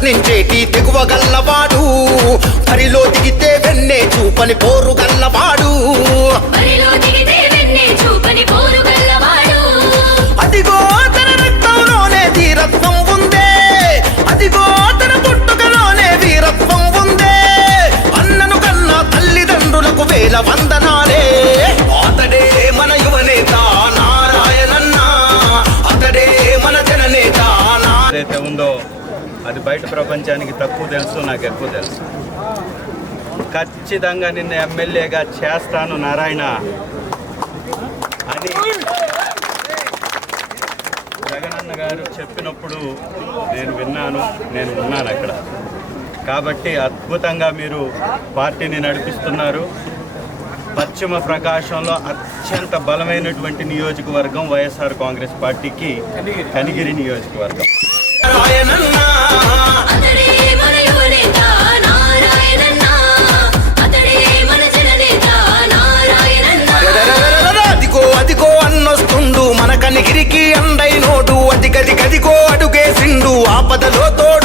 ప్రశ్నించేటి తెగువ గల్లవాడు, బరిలో దిగితే వెన్నే చూపని పోరు గల్లవాడు. అదిగో తన రక్తంలోనే ధీరత్వం ఉందే, అదిగో తన పుట్టుకలోనే వీరత్వం ఉందే. అన్నను కన్నా తల్లిదండ్రులకు వేల వందనాలే. అతడే మన యువనేత నారాయణన్న, అతడే మన జననేత. ఏదైతే ఉందో అది బయట ప్రపంచానికి తక్కువ తెలుసు, నాకు ఎక్కువ తెలుసు. ఖచ్చితంగా నిన్న ఎమ్మెల్యేగా చేస్తాను నారాయణ అని జగనన్న గారు చెప్పినప్పుడు నేను విన్నాను, నేను ఉన్నాను అక్కడ. కాబట్టి అద్భుతంగా మీరు పార్టీని నడిపిస్తున్నారు. పశ్చిమ ప్రకాశంలో అత్యంత బలమైనటువంటి నియోజకవర్గం వైఎస్ఆర్ కాంగ్రెస్ పార్టీకి కనిగిరి నియోజకవర్గం. అదిగో అదిగో అన్నొస్తుండు మన కనిగిరికి అండైనోడు, అదిగదిగదిగో అడుగేసిండు ఆపదలో తోడు.